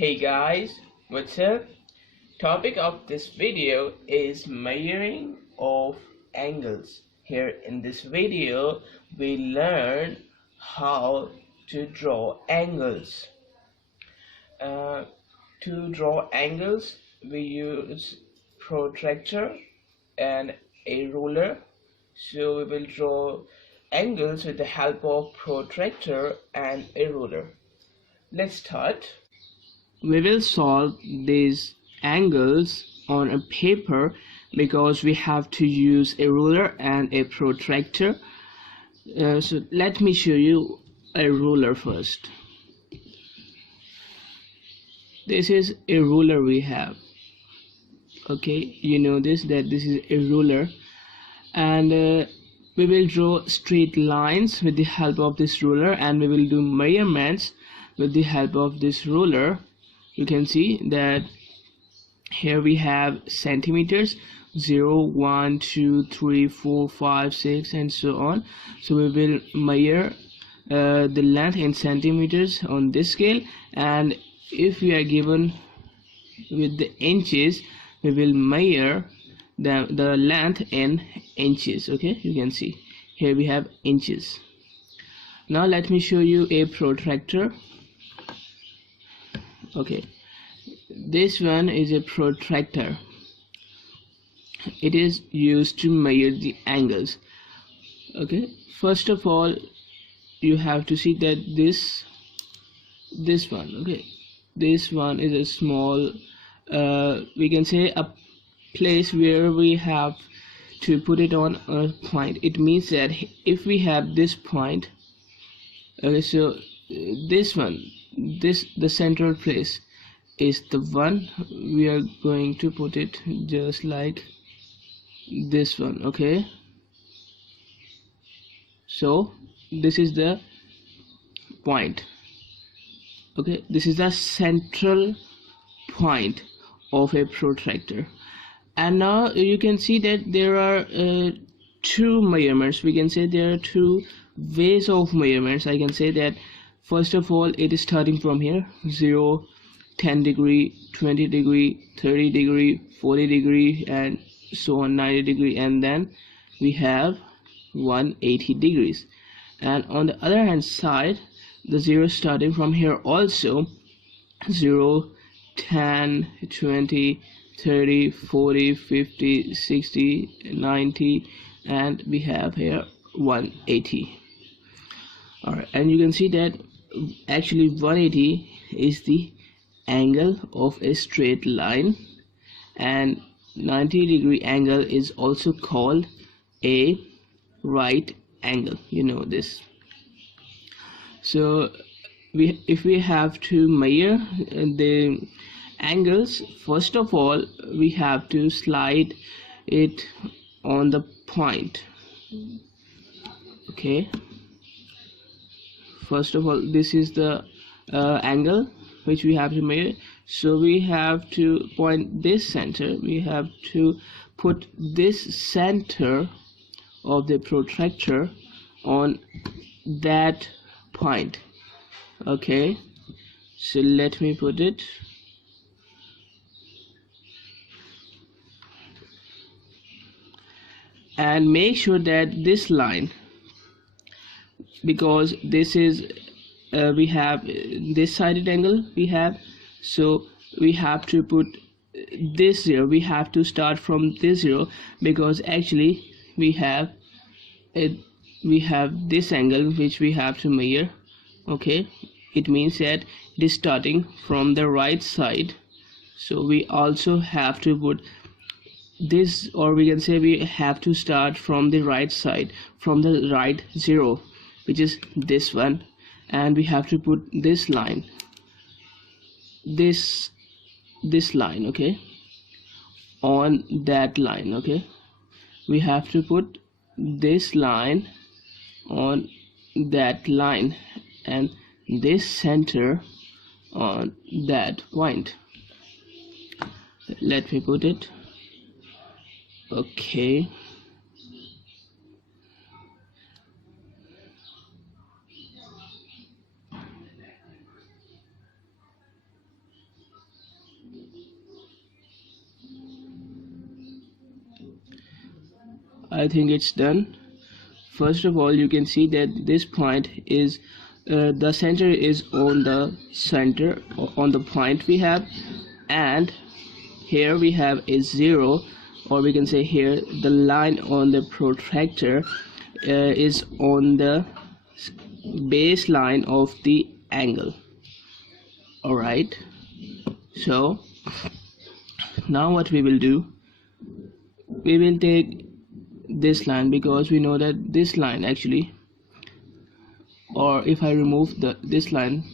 Hey guys, what's up? Topic of this video is measuring of angles. Here in this video we learn how to draw angles. To draw angles we use protractor and a ruler. So we will draw angles with the help of protractor and a ruler. Let's start. We will solve these angles on a paper because we have to use a ruler and a protractor. So let me show you a ruler first. This is a ruler we have. Okay, you know this, that this is a ruler, and we will draw straight lines with the help of this ruler, and we will do measurements with the help of this ruler. You can see that here we have centimeters, 0, 1, 2, 3, 4, 5, 6 and so on. So we will measure the length in centimeters on this scale, and if we are given with the inches, we will measure the length in inches. Okay, you can see here we have inches. Now let me show you a protractor. Okay, this one is a protractor. It is used to measure the angles. Okay, first of all you have to see that this one, okay, this one is a small we can say a place where we have to put it on a point. It means that if we have this point, okay, so this one, the central place is the one we are going to put it just like this one. Okay, so this is the point. Okay, this is the central point of a protractor. And now you can see that there are two measurements. We can say there are two ways of measurements. I can say that first of all it is starting from here, 0, 10 degree, 20 degree, 30 degree, 40 degree and so on, 90 degree, and then we have 180 degrees. And on the other hand side, the 0 starting from here also, 0, 10, 20, 30, 40, 50, 60, 90, and we have here 180. Alright, and you can see that actually 180 is the angle of a straight line, and 90-degree angle is also called a right angle. You know this. So if we have to measure the angles, first of all we have to slide it on the point. Okay, first of all this is the angle which we have to measure. So we have to point this center, we have to put this center of the protractor on that point. Okay, so let me put it. And make sure that this line, because this is we have this sided angle we have, so we have to put this 0, we have to start from this 0, because actually we have this angle which we have to measure. Okay, it means that it is starting from the right side, so we also have to put this, or we can say we have to start from the right side, from the right 0, which is this one, and we have to put this line, this line, okay, on that line. Okay, we have to put this line on that line and this center on that point. Let me put it. Okay, I think it's done. First of all, you can see that this point is the center is on the center, on the point we have, and here we have a 0, or we can say here the line on the protractor is on the baseline of the angle. Alright, so now what we will do, we will take this line, because we know that this line actually, or if I remove this line,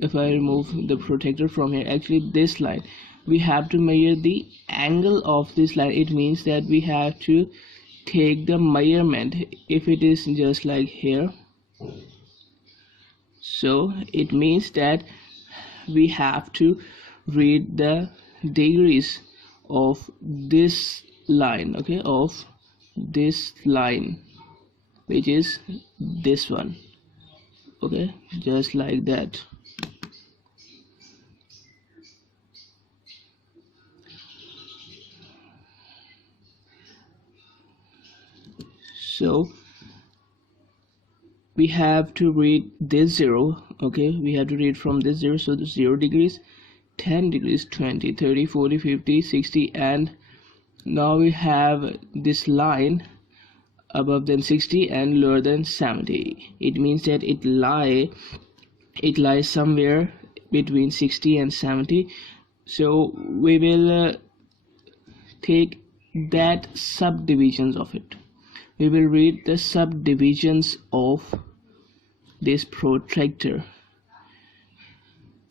if I remove the protractor from here, actually this line, we have to measure the angle of this line. It means that we have to take the measurement. If it is just like here, so it means that we have to read the degrees of this line, okay, of this line, which is this one, okay, just like that. So we have to read this 0, okay, we have to read from this 0, so the 0 degrees, 10 degrees, 20, 30, 40, 50, 60, and now we have this line above than 60 and lower than 70. It means that it lies somewhere between 60 and 70. So we will take that subdivisions of it. We will read the subdivisions of this protractor.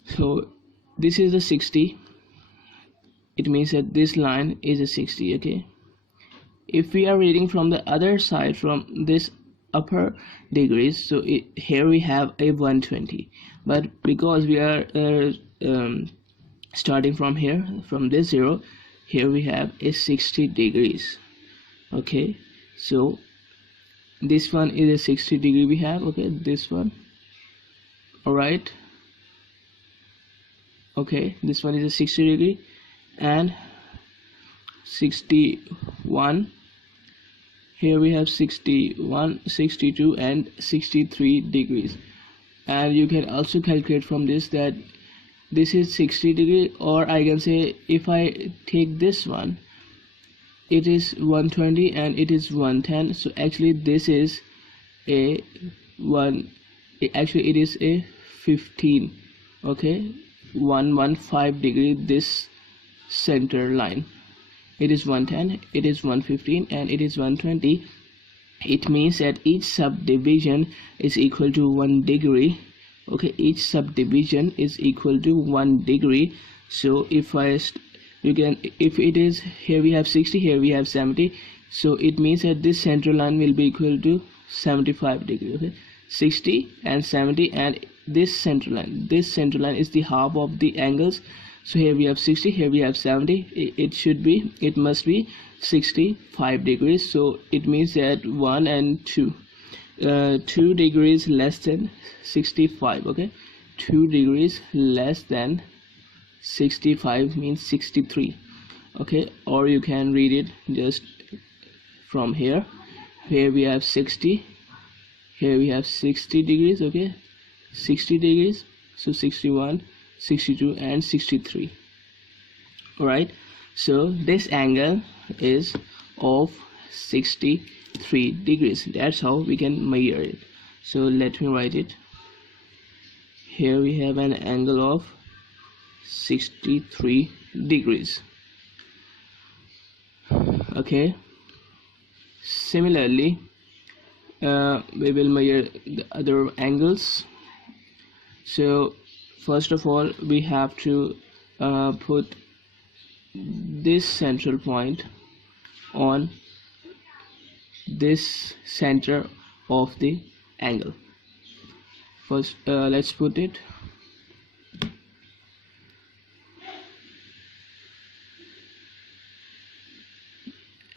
So this is the 60. It means that this line is a 60, okay. If we are reading from the other side, from this upper degrees, so here we have a 120, but because we are starting from here, from this 0, here we have a 60 degrees, okay. So this one is a 60 degree we have, okay, this one, alright, okay, this one is a 60 degree, and 61, here we have 61, 62 and 63 degrees. And you can also calculate from this that this is 60 degree, or I can say if I take this one, it is 120 and it is 110. So actually this is a actually it is a 15, okay, 115 degree, this center line. It is 110, it is 115 and it is 120. It means that each subdivision is equal to 1 degree, okay, each subdivision is equal to 1 degree. So if if it is, here we have 60, here we have 70, so it means that this central line will be equal to 75 degree, okay, 60 and 70, and this central line is the half of the angles. So here we have 60, here we have 70, it must be 65 degrees. So it means that 1 and 2 degrees less than 65, okay, 2 degrees less than 65 means 63, okay. Or you can read it just from here. Here we have 60, here we have 60 degrees, okay, 60 degrees, so 61, 62 and 63. Alright, so this angle is of 63 degrees. That's how we can measure it. So let me write it. Here we have an angle of 63 degrees, okay. Similarly, we will measure the other angles. So first of all, we have to put this central point on this center of the angle. First, let's put it.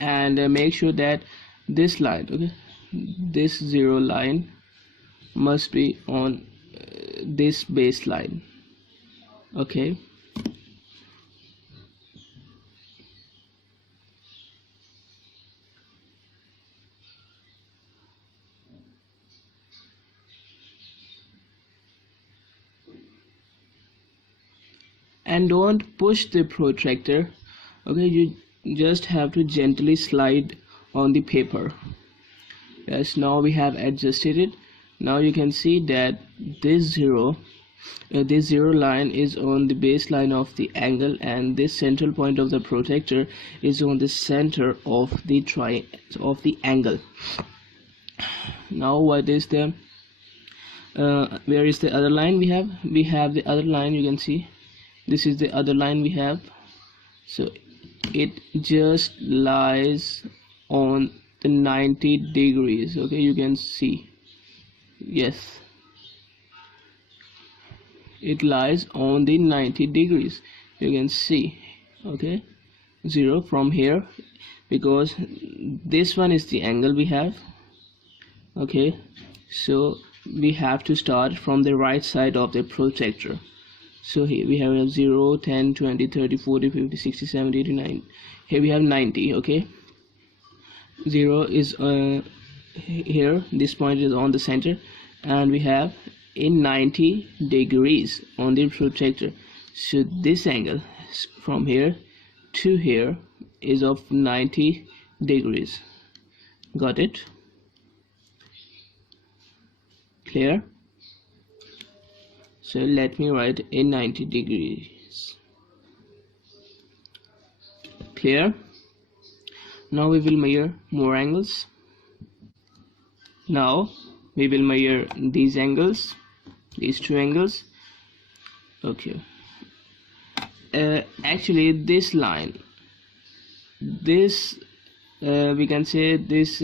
And make sure that this line, okay, this 0 line must be on this baseline, okay. and don't push the protractor. Okay, you just have to gently slide on the paper. Yes, now we have adjusted it. Now you can see that this zero line is on the baseline of the angle, and this central point of the protractor is on the center of the angle. Now what is the where is the other line? We have the other line. You can see this is the other line we have. So it just lies on the 90 degrees. Okay, you can see, yes, it lies on the 90 degrees. You can see, okay, 0 from here, because this one is the angle we have. Okay, so we have to start from the right side of the protractor. So here we have 0, 10, 20, 30, 40, 50, 60, 70, 80, 90. Here we have 90. Okay, 0 is here, this point is on the center, and we have in 90 degrees on the protractor. So this angle from here to here is of 90 degrees. Got it? Clear? So let me write in 90 degrees. Clear? Now we will measure more angles. Now we will measure these angles, these two angles. Okay, actually this line, this we can say this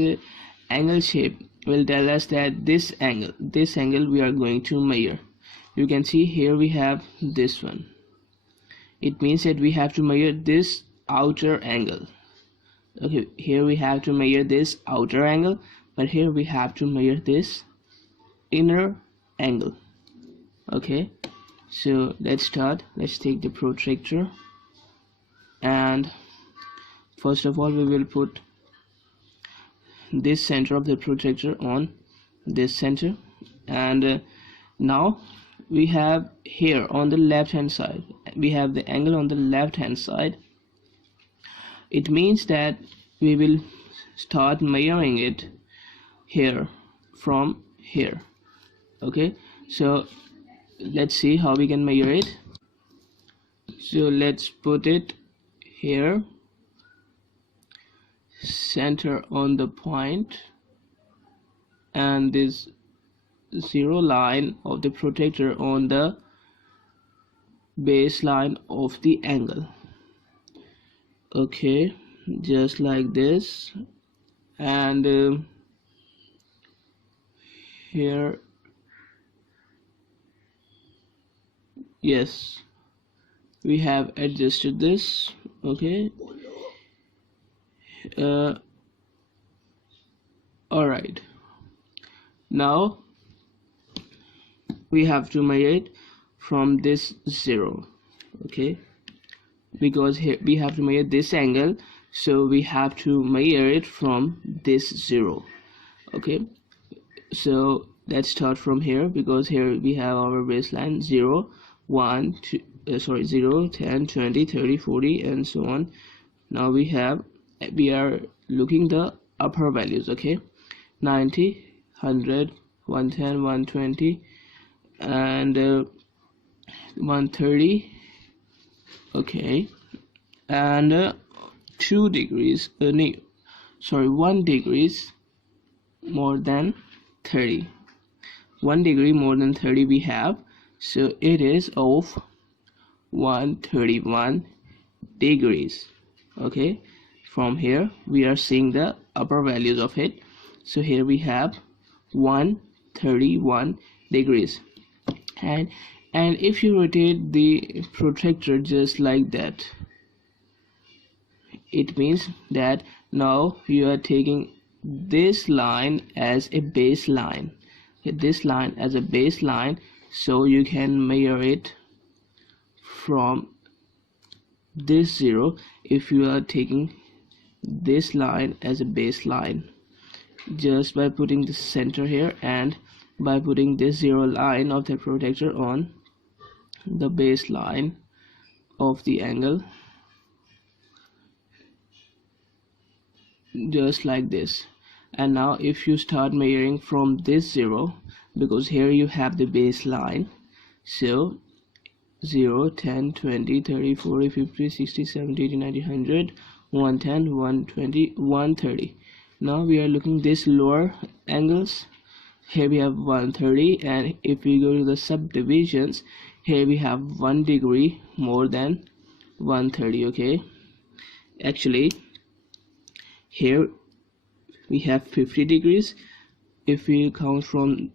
angle shape will tell us that this angle we are going to measure. You can see here we have this one. It means that we have to measure this outer angle. Okay, here we have to measure this outer angle, but here we have to measure this inner angle. Okay, so let's start. Let's take the protractor, and first of all we will put this center of the protractor on this center, and now we have here on the left hand side, we have the angle on the left hand side. It means that we will start measuring it here from here. Okay, so let's see how we can measure it. So let's put it here, center on the point, and this 0 line of the protractor on the baseline of the angle. Okay, just like this, and here, yes, we have adjusted this. Okay, alright, now we have to measure it from this 0. Okay, because here we have to measure this angle, so we have to measure it from this 0. Okay, so let's start from here, because here we have our baseline 0, 1, 2, 0, 10, 20, 30, 40, and so on. Now we are looking the upper values. Okay, 90, 100, 110, 120, and 130. Okay, and 2 degrees, 1 degrees more than 30. 1 degree more than 30 we have, so it is of 131 degrees. Okay, from here we are seeing the upper values of it. So here we have 131 degrees, and if you rotate the protractor just like that, it means that now you are taking this line as a baseline. This line as a baseline, so you can measure it from this 0 if you are taking this line as a baseline, just by putting the center here and by putting this 0 line of the protractor on the baseline. of the angle, just like this. And now if you start measuring from this 0, because here you have the baseline, so 0, 10, 20, 30, 40, 50, 60, 70, 80, 90, 100, 110, 120, 130. Now we are looking this lower angles. Here we have 130, and if we go to the subdivisions, here we have 1 degree more than 130. Okay, actually here we have 50 degrees if we count from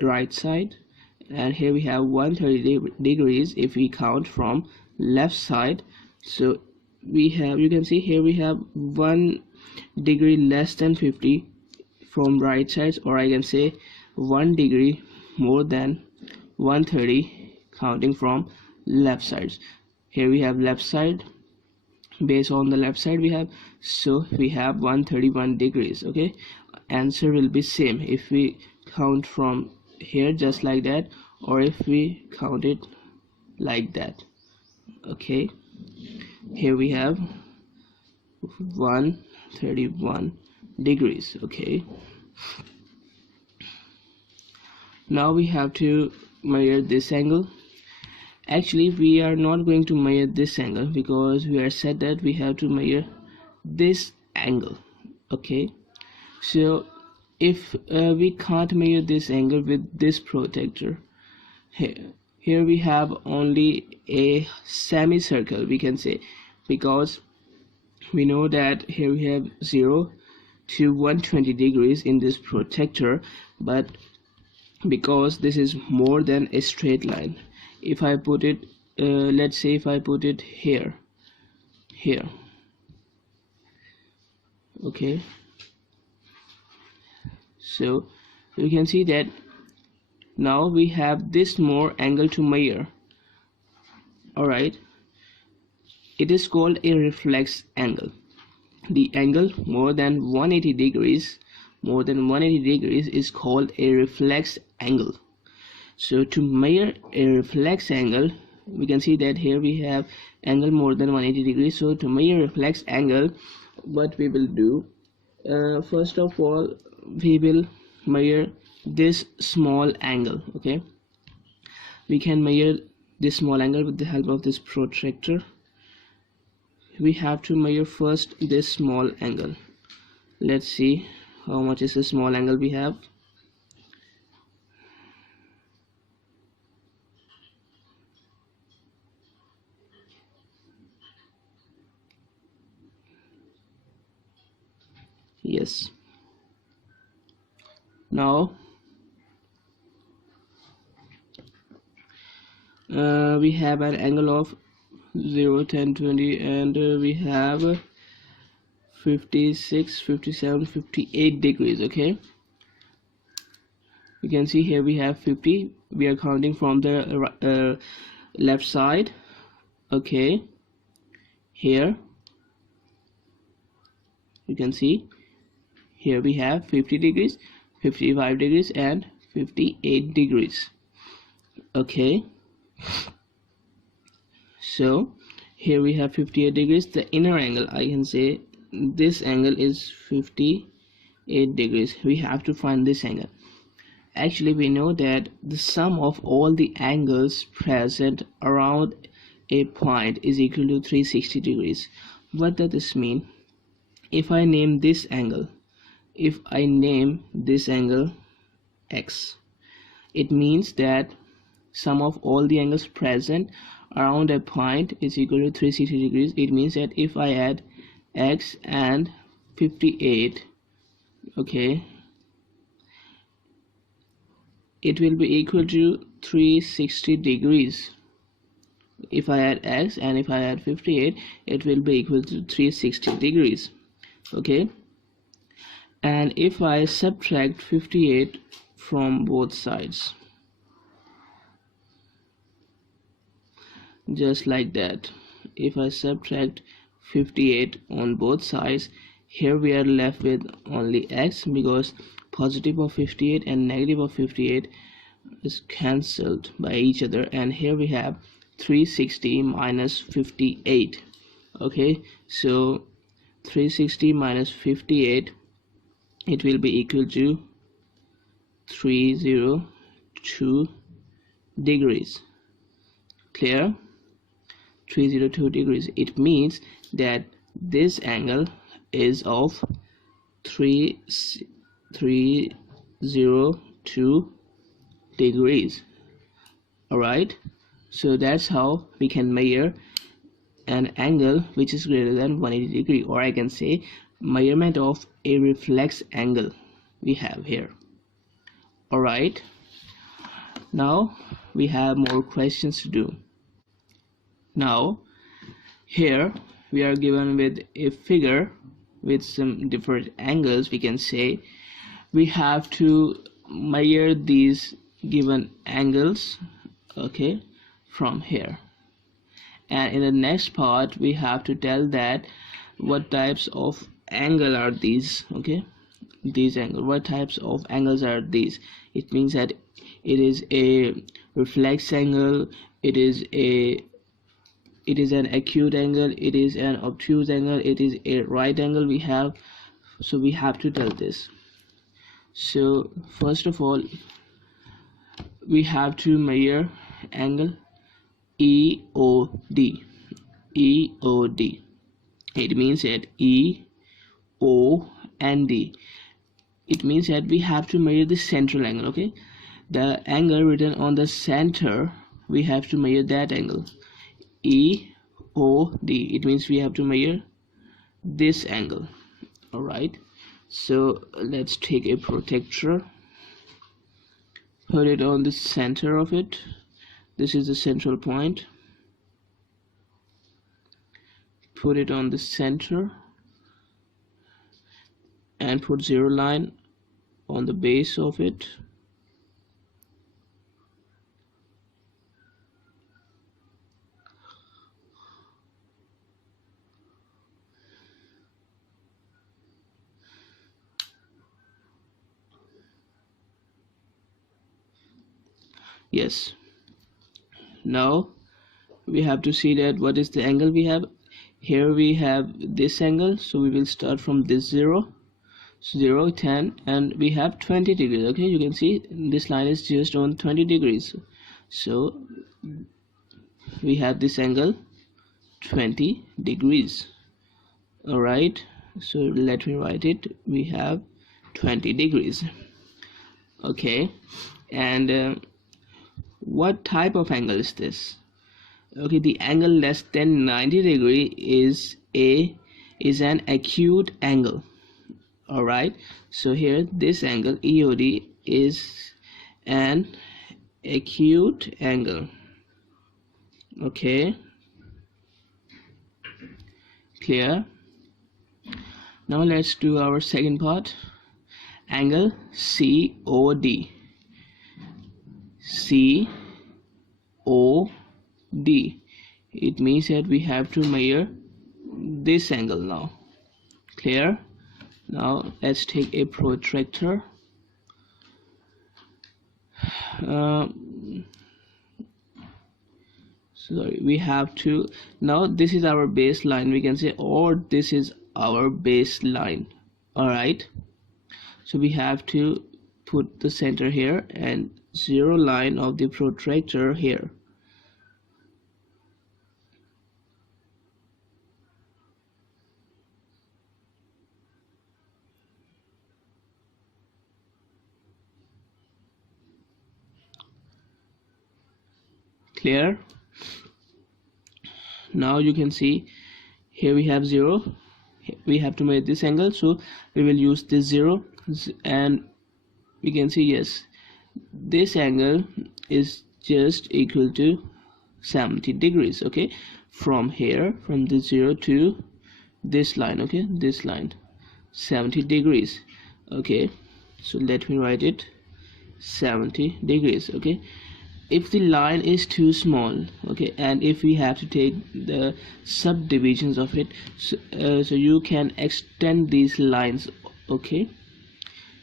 right side, and here we have 130 degrees if we count from left side. So we have, you can see here we have 1 degree less than 50 from right sides, or I can say 1 degree more than 130 counting from left sides. Here we have left side, based on the left side we have, so we have 131 degrees. Okay, answer will be same if we count from here just like that, or if we count it like that. Okay, here we have 131 degrees. Okay, now we have to measure this angle. Actually we are not going to measure this angle, because we are said that we have to measure this angle. Okay, so if we can't measure this angle with this protector, here we have only a semicircle, we can say, because we know that here we have 0 to 120 degrees in this protector, but because this is more than a straight line, if I put it let's say if I put it here, okay, so you can see that now we have this more angle to measure. Alright, it is called a reflex angle. The angle more than 180 degrees is called a reflex angle. So to measure a reflex angle, we can see that here we have angle more than 180 degrees. So to measure reflex angle, what we will do, first of all we will measure this small angle. Okay, we can measure this small angle with the help of this protractor. We have to measure first this small angle. Let's see how much is the small angle we have. Yes, now we have an angle of 0, 10, 20, and we have 56, 57, 58 degrees. Okay, you can see here we have 50. We are counting from the left side. Okay, here you can see here we have 50 degrees, 55 degrees, and 58 degrees. Okay, so here we have 58 degrees. The inner angle, I can say this angle is 58 degrees. We have to find this angle. Actually we know that the sum of all the angles present around a point is equal to 360 degrees. What does this mean? If I name this angle, x, it means that sum of all the angles present around a point is equal to 360 degrees. It means that if I add x and 58, okay, it will be equal to 360 degrees. If I add x and if I add 58, it will be equal to 360 degrees. Okay, and if I subtract 58 from both sides, just like that, if I subtract 58 on both sides, here we are left with only x, because positive of 58 and negative of 58 is cancelled by each other, and here we have 360 minus 58. Okay, so 360 minus 58, it will be equal to 302 degrees. Clear? 302 degrees. It means that this angle is of 302 degrees. Alright, so that's how we can measure an angle which is greater than 180 degree, or I can say measurement of a reflex angle we have here. Alright, now we have more questions to do. Now here we are given with a figure with some different angles. We can say we have to measure these given angles, okay, from here, and in the next part we have to tell that what types of angle are these. Okay, these angles, what types of angles are these? It means that it is a reflex angle, it is an acute angle, it is an obtuse angle, it is a right angle we have. So we have to tell this. So first of all, we have to measure angle EOD. EOD, it means that E, O and D, it means that we have to measure the central angle. Okay, the angle written on the center, we have to measure that angle, EOD. It means we have to measure this angle. Alright, so let's take a protractor, put it on the center of it. This is the central point. Put it on the center and put zero line on the base of it. Yes, now we have to see that what is the angle we have. Here we have this angle, so we will start from this 0, 10, and we have 20 degrees. Okay, you can see this line is just on 20 degrees, so we have this angle 20 degrees. Alright, so let me write it. We have 20 degrees. Okay, and what type of angle is this? Okay, the angle less than 90 degree is an acute angle. Alright, so here this angle EOD is an acute angle. Okay, clear? Now let's do our second part, angle COD. COD, it means that we have to measure this angle now. Clear? Now let's take a protractor. Sorry, we have to, now this is our baseline, we can say, or this is our baseline. Alright, so we have to put the center here and zero line of the protractor here. Clear? Now you can see here we have 0, we have to make this angle, so we will use this 0, and we can see yes, this angle is just equal to 70 degrees. Okay, from here, from the 0 to this line, okay, this line, 70 degrees. Okay, so let me write it, 70 degrees. Okay, if the line is too small, okay, and if we have to take the subdivisions of it, so you can extend these lines, okay,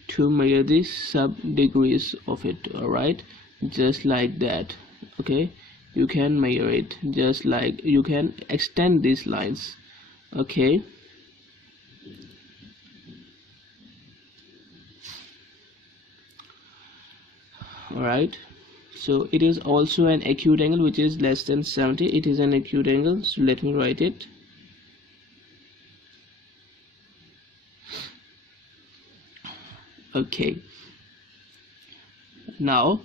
to measure the sub degrees of it. All right, just like that. Okay, you can measure it, just like you can extend these lines. Okay, all right. So it is also an acute angle which is less than 70. It is an acute angle, so let me write it. Okay, now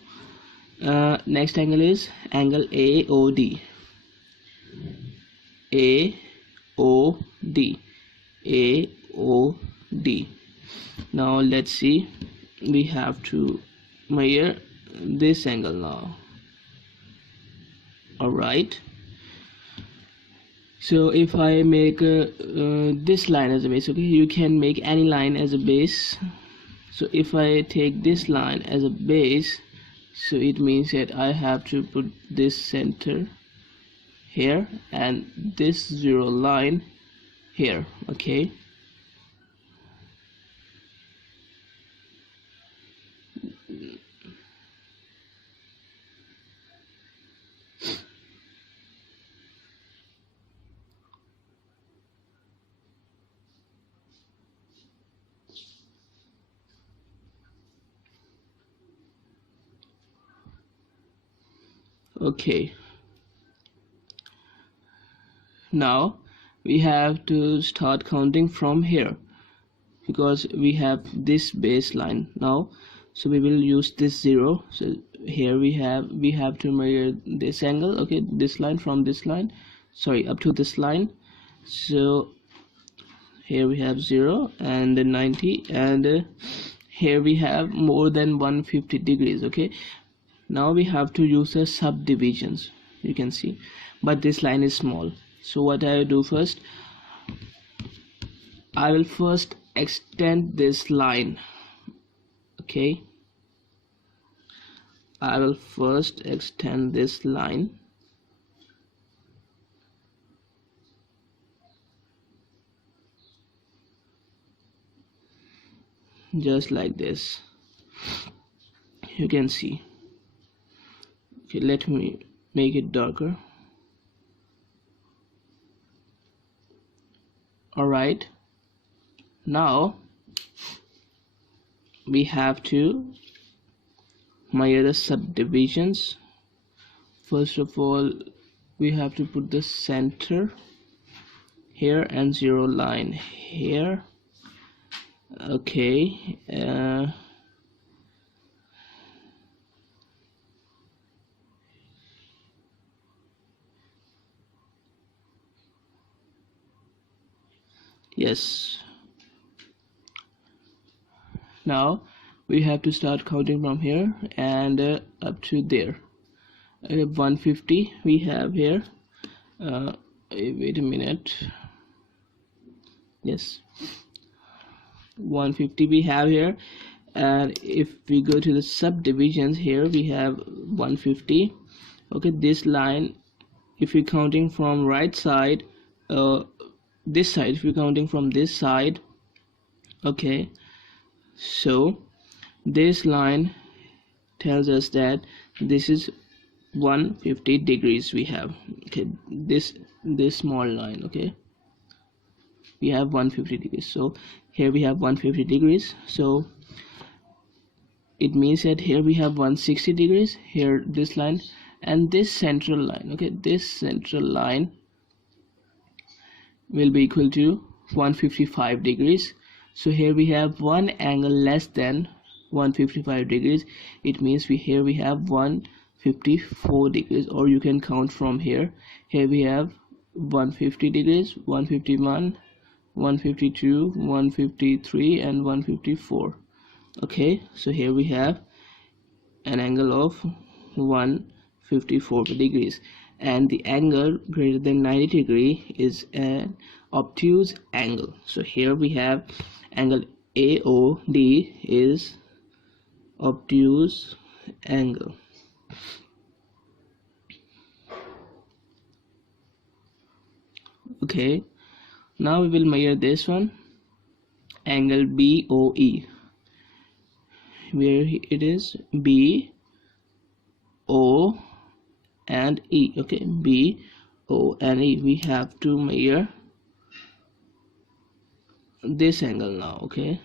next angle is angle AOD. AOD. AOD. Now let's see, we have to measure this angle now. All right, so if I make this line as a base, okay, you can make any line as a base. So if I take this line as a base, so it means that I have to put this center here and this zero line here. Okay, okay. Now we have to start counting from here, because we have this baseline now, so we will use this 0. So here we have to measure this angle, okay, this line from this line, sorry, up to this line. So here we have 0 and 90, and here we have more than 150 degrees. Okay, now we have to use the subdivisions, you can see, but this line is small. So what I do first, I will first extend this line. Okay, I will first extend this line. Just like this, you can see. Okay, let me make it darker. All right, now we have to measure the subdivisions. First of all, we have to put the center here and 0 line here. Okay, yes. Now we have to start counting from here and up to there. 150 we have here. Wait a minute. Yes, 150 we have here, and if we go to the subdivisions, here we have 150. Okay, this line, if we're counting from right side, this side, if we're counting from this side, okay, so this line tells us that this is 150 degrees we have. Okay, this small line, okay, we have 150 degrees. So here we have 150 degrees, so it means that here we have 160 degrees here, this line, and this central line, okay, this central line will be equal to 155 degrees. So here we have one angle less than 155 degrees. It means here we have 154 degrees, or you can count from here. Here we have 150 degrees, 151, 152, 153, and 154. Okay, so here we have an angle of 154 degrees, and the angle greater than 90 degree is an obtuse angle. So here we have angle AOD is obtuse angle. Okay, now we will measure this one, angle BOE, where it is BOE, and E. Okay, B, O and E. We have to measure this angle now. Okay,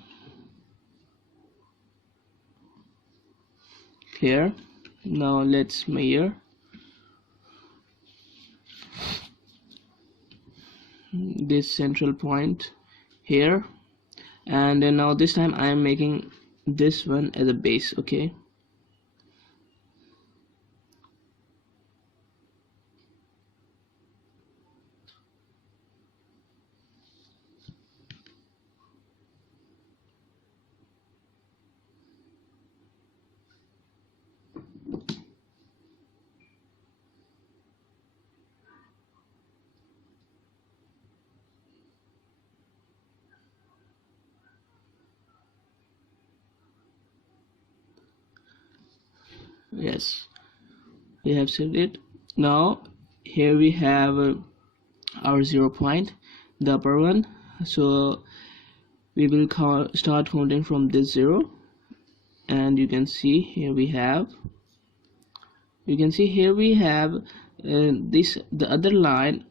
here. Now let's measure this central point here, and now this time I am making this one as a base. Okay, yes, we have saved it. Now here we have our 0 point, the upper one. So we will start counting from this 0, and you can see here we have this, the other line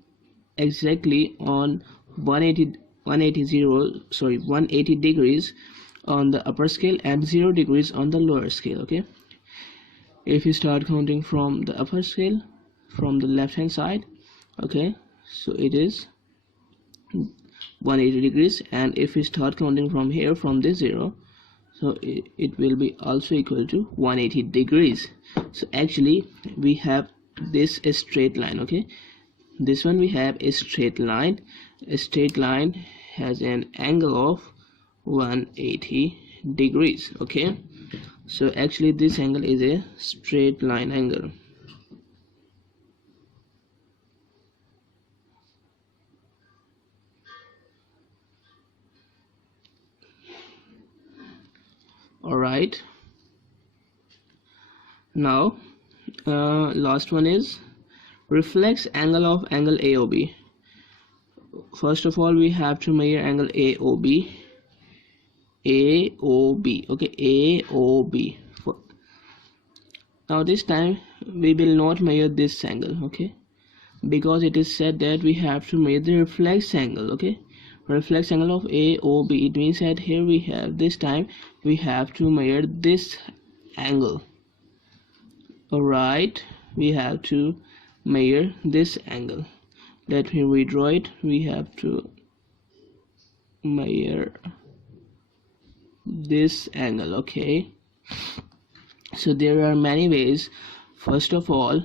exactly on 180 degrees on the upper scale and 0 degrees on the lower scale. Okay, if you start counting from the upper scale, from the left hand side, okay, so it is 180 degrees, and if we start counting from here, from this 0, so it will be also equal to 180 degrees. So actually we have this a straight line. Okay, this one we have a straight line. A straight line has an angle of 180 degrees. Okay, so actually this angle is a straight line angle. Alright, now last one is reflex angle of angle AOB. First of all, we have to measure angle AOB. Okay, AOB. Now this time we will not measure this angle, okay, because it is said that we have to measure the reflex angle. Okay, reflex angle of AOB. It means that here we have, this time we have to measure this angle. Alright, we have to measure this angle. Let me redraw it. We have to measure this angle. Okay, so there are many ways. First of all,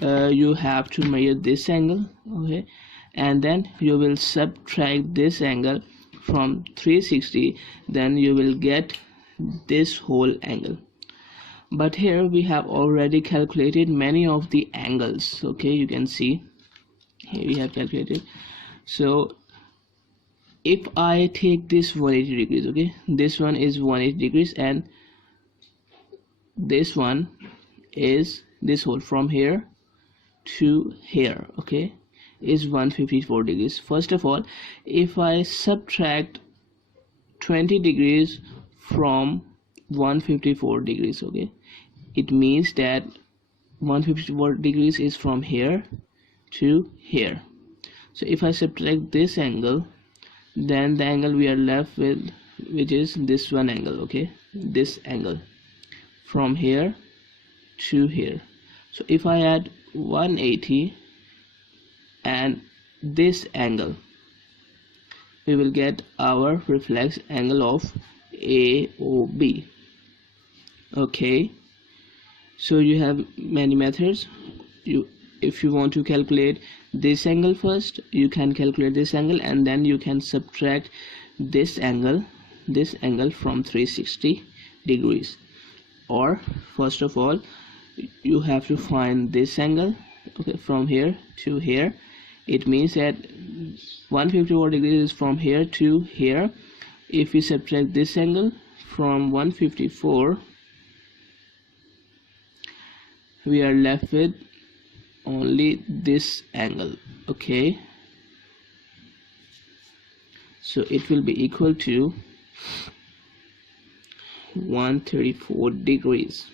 you have to measure this angle. Okay, and then you will subtract this angle from 360, then you will get this whole angle. But here we have already calculated many of the angles. Okay, you can see here we have calculated. So if I take this 180 degrees, okay, this one is 180 degrees, and this one is this whole from here to here, okay, is 154 degrees. First of all, if I subtract 20 degrees from 154 degrees, okay, it means that 154 degrees is from here to here. So if I subtract this angle, then the angle we are left with, which is this one angle, okay, this angle from here to here. So if I add 180 and this angle, we will get our reflex angle of AOB. Okay, so you have many methods. If you want to calculate this angle first, you can calculate this angle, and then you can subtract this angle from 360 degrees. Or first of all, you have to find this angle, okay, from here to here. It means that 154 degrees is from here to here. If we subtract this angle from 154, we are left with only this angle. Okay, so it will be equal to 134 degrees.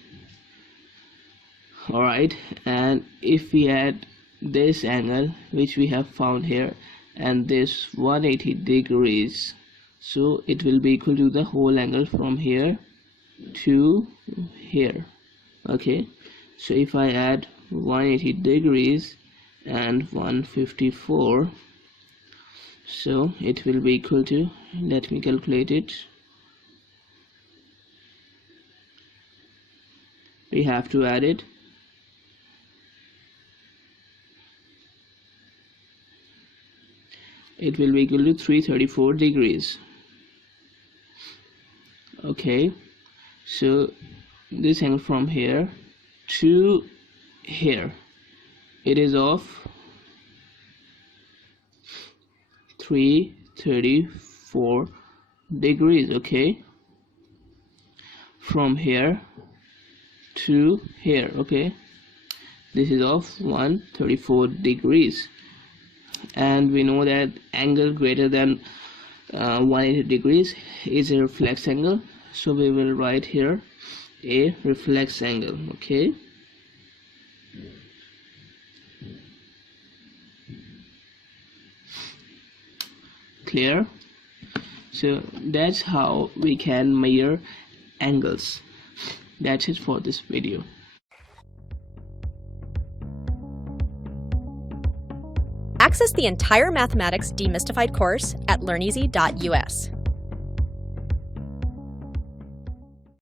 Alright, and if we add this angle which we have found here and this 180 degrees, so it will be equal to the whole angle from here to here. Okay, so if I add 180 degrees and 154, so it will be equal to, let me calculate it, we have to add it, it will be equal to 334 degrees. Okay, so this angle from here to here, it is of 334 degrees. Okay, from here to here, okay, this is of 134 degrees, and we know that angle greater than 180 degrees is a reflex angle, so we will write here a reflex angle. Okay, clear? So that's how we can measure angles. That's it for this video. Access the entire Mathematics Demystified course at learneasy.us.